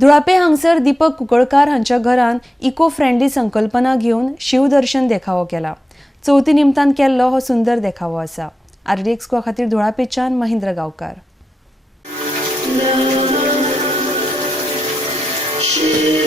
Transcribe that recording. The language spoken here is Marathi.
धुळापे हांगसर दीपक कुंकळकार हांच्या घरान इको फ्रेंडली संकल्पना घेवन शिव दर्शन देखावो केला। चवथी निमतान केल्लो हो सुंदर देखावो आसा। RDX खातीर धुळापेच्यान महेंद्र गांवकार। Shiv.